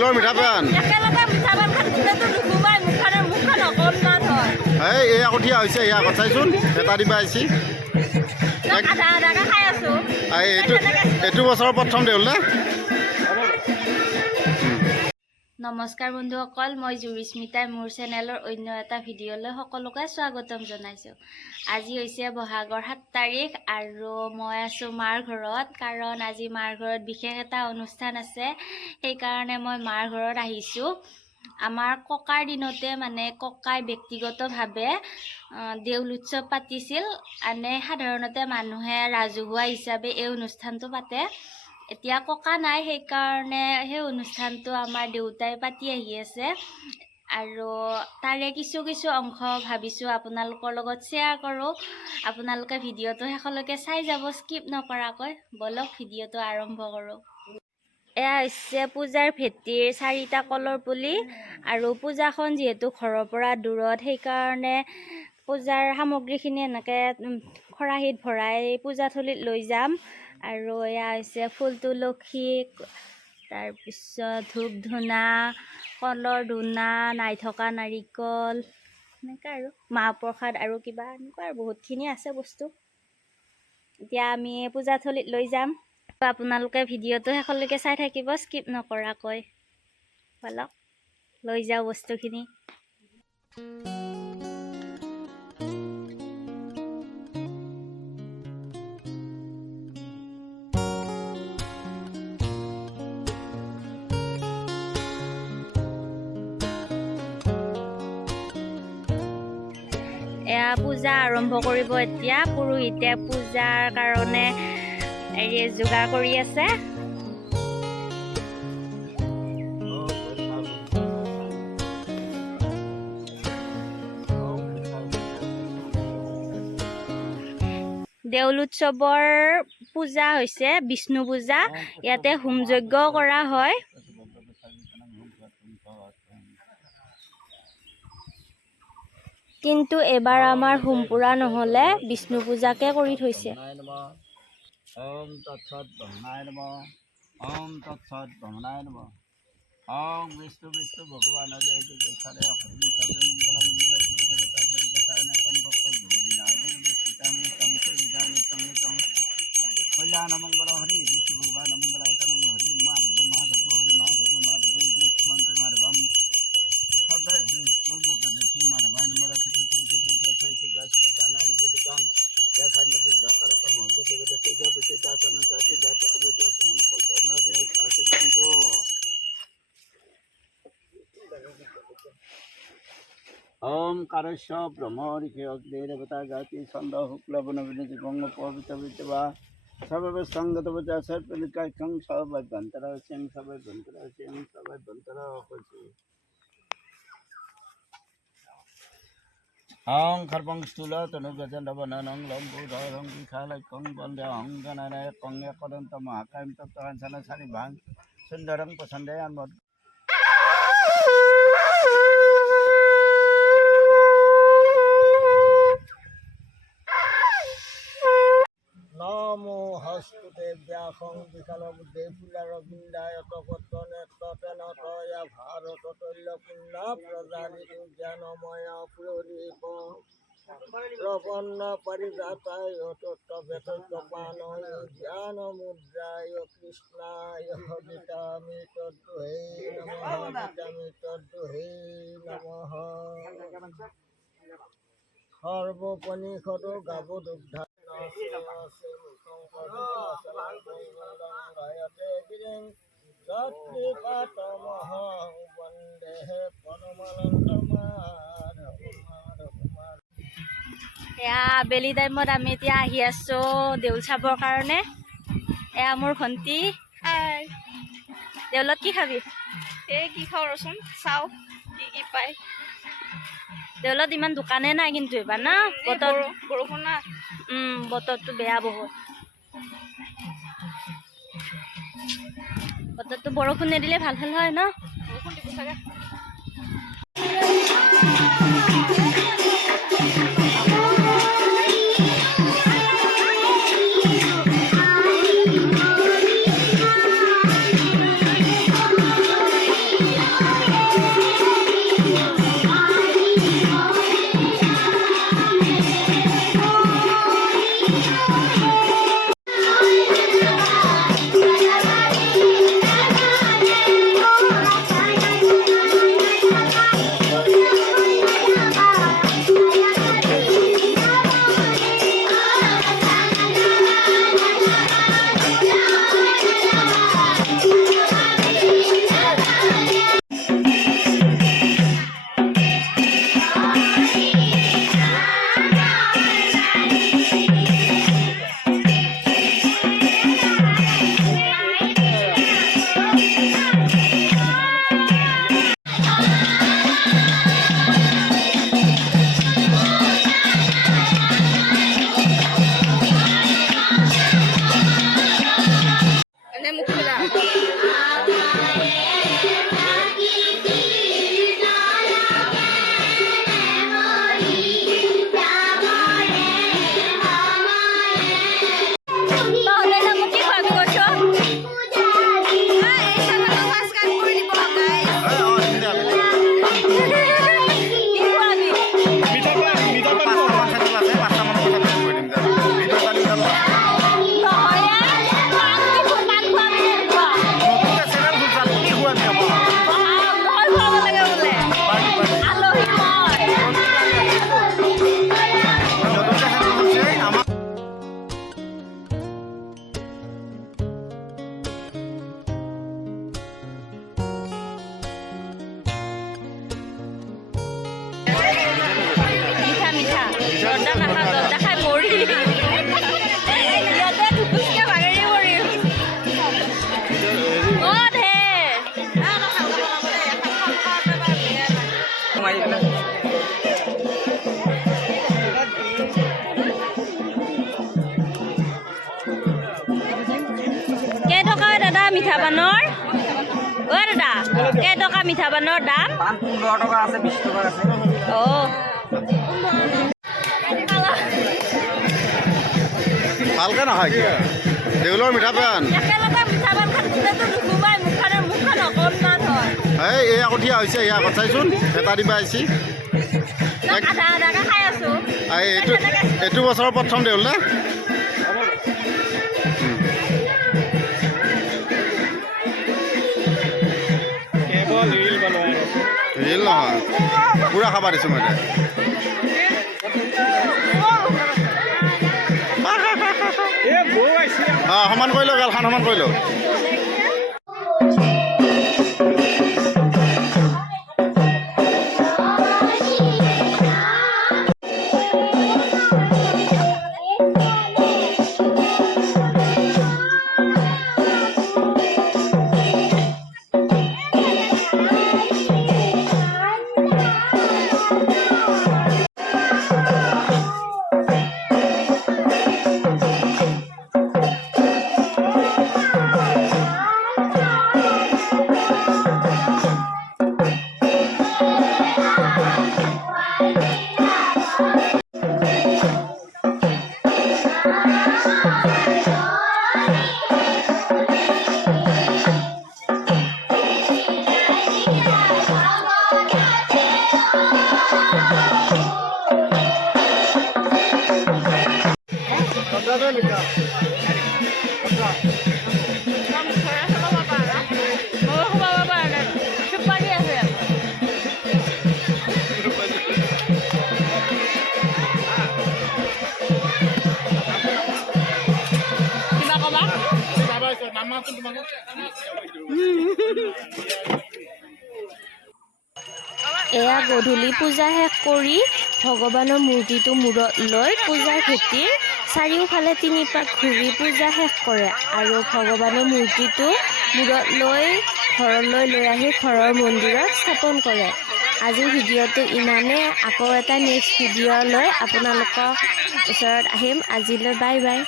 দৈলৰ মিঠা পান এই কঠীয়া হৈছে ইয়াৰ আগত চাইচোন এটা দিবা আহিছি এইটো বছৰৰ প্ৰথম দেউল নে নমস্কাৰ বন্ধুসকল মই জুৰিস্মিতাই মোৰ চেনেলৰ অন্য এটা ভিডিঅ'লৈ সকলোকে স্বাগতম জনাইছোঁ। আজি হৈছে বহাগৰ 7 তাৰিখ আৰু মই আছোঁ মাৰ ঘৰত, কাৰণ আজি মাৰ ঘৰত বিশেষ এটা অনুষ্ঠান আছে, সেইকাৰণে মই মাৰ ঘৰত আহিছোঁ। আমাৰ ককাৰ দিনতে মানে ককাই ব্যক্তিগতভাৱে দেউল উৎসৱ পাতিছিল। আনে সাধাৰণতে মানুহে ৰাজহুৱা হিচাপে এই অনুষ্ঠানটো পাতে। এতিয়া ককা নাই, সেইকাৰণে সেই অনুষ্ঠানটো আমাৰ দেউতাই পাতি আহি আছে আৰু তাৰে কিছু অংশ ভাবিছোঁ আপোনালোকৰ লগত শ্বেয়াৰ কৰোঁ। আপোনালোকে ভিডিঅ'টো শেষলৈকে চাই যাব স্কিপ নকৰাকৈ। বলক ভিডিঅ'টো আৰম্ভ কৰোঁ। এয়া হৈছে পূজাৰ ভেটিৰ 4টা কলৰ পুলি আৰু পূজাখন যিহেতু ঘৰৰ পৰা দূৰত, সেইকাৰণে পূজাৰ সামগ্ৰীখিনি এনেকৈ খৰাহীত ভৰাই পূজাথলীত লৈ যাম। আৰু এয়া হৈছে ফুল তুলসী, তাৰপিছত ধূপ ধূনা, কলৰ ধূনা, নাই থকা নাৰিকল, এনেকৈ আৰু মাহ প্ৰসাদ আৰু কিবা এনেকুৱা আৰু বহুতখিনি আছে বস্তু। এতিয়া আমি পূজাথলীত লৈ যাম। আপোনালোকে ভিডিঅ'টো শেষলৈকে চাই থাকিব স্কিপ নকৰাকৈ। বলক লৈ যাওঁ বস্তুখিনি। এয়া পূজা আৰম্ভ কৰিব এতিয়া। পুৰোহিতে পূজাৰ কাৰণে যোগাৰ কৰি আছে। দেউল উৎসৱৰ পূজা হৈছে বিষ্ণু পূজা। ইয়াতে হোম যজ্ঞ কৰা হয়। কিন্তু এবাৰ আমাৰ হোম পুৰা নহ'লে বিষ্ণু পূজাকে কৰি থৈছে। ওম তৎসৎ ব্ৰহ্মায় নমঃ। ওম তৎসৎ ব্ৰহ্মণায় নমঃ। ওম বিষ্ণু বিষ্ণু ভগৱান জয় জয় সৰে হৰি সৰ্বে মংগল মংগল শিৱ দেৱতা জয় সায়ন তম্বক গৌৰীনাথ সীতাং নিতং সবিধান নিতং নিতং কল্যাণ মংগল হৰি বিষ্ণু ভগৱান মংগলায়তনং হৰি মাধৱ মাধৱ হৰি মাধৱ মাধৱ ইতি মন্ত্ৰী মাধৱম সবে সর্বকালে সুমাধবায় নমঃ রাখিত সবিতে সবিতে সবিতে নিবেদিতাম ইয়াখান্য বিগ্রহকারক মহজতে গতে জপতে চাচন চাচে জাত কবিতে সমন কল্পনা দেয় আছে কিন্তু ওম কারস্য ব্রহ্ম ঋষি অগ্নি দেবতা জাতি ছন্দ শুক্লবন বিনতি গঙ্গ পবিত্র বিদ্যা সবে সঙ্গত বচা সর্বলিকাখ্যং সবাই বন্তরা সিং সবাই বন্তরা হচ্ছে। ওং খর্বং স্থূল তনু গজনবনং লম্বুধরং বিশালাখ্যং বন্দেহং গণনায় কঙ্গে কদন্ত মহাকায়ং তত্ত্বাঞ্চল সারিভাং সুন্দরং প্রসন্দেয়ান মদ নমো হস্তুতে ব্যাসং বিকাল বুদ্ধে ফুলারবিন্দায় তপত্তনেত্ততেনতয়া ভারত তৈল পুণ্য প্রজালিত জ্ঞানময় প্রদীপ প্রপন্ন পরিজাতায় তত্ত্ববেতপানয় জ্ঞান মুদ্রায় কৃষ্ণায় গীতামি তদ্দুহে নমঃ গীতামি তদ্দুহে নমঃ সর্বোপনিষদো গাবদুগ্ধা এয়া আবেলি টাইমত আমি এতিয়া আহি আছোঁ দেউল চাবৰ কাৰণে। এয়া মোৰ ভণ্টি। দেউলত কি খাবি? এই কি খাওঁ ৰচোন চাওঁ কি পায়। দেউলত ইমান দোকানে নাই কিন্তু এইবাৰ না, বতৰ বৰষুণ না। বতৰটো বেয়া বহুত। বতৰটো বৰষুণ নিদিলে ভাল হয় ন? বৰষুণ দিব চাগে। মিঠা পানৰ অ' দাদা কেইটকা মিঠা পানৰ দাম 15 টকা আছে 20 টকা আছে অঁ ভালকে নহয় কি দেউলৰ মিঠা পান একেলগে মিঠা পান খাওঁতেতো নুখুবাই মুখখন অকণমান হয় এই আগতীয়া হৈছে এই আগত চাইচোন এটা দিবা আহিছি আধা আধাকে খাই আছোঁ এইটো বছৰৰ প্ৰথম দেউল না ৰিল নহয় পুৰা খাবা দিছোঁ মই সমান কৰি লওক গালখান সমান কৰি লওক এয়া গধূলি পূজা শেষ কৰি ভগৱানৰ মূৰ্তিটো মূৰত লৈ পূজাৰ ভেটিৰ চাৰিওফালে 3 পাক ঘূৰি পূজা শেষ কৰে আৰু ভগৱানৰ মূৰ্তিটো মূৰত লৈ ঘৰলৈ লৈ আহি ঘৰৰ মন্দিৰত স্থাপন কৰে। আজিৰ ভিডিঅ'টো ইমানে আকৌ এটা নেক্সট ভিডিঅ' লৈ আপোনালোকৰ ওচৰত আহিম। আজিলৈ বাই বাই।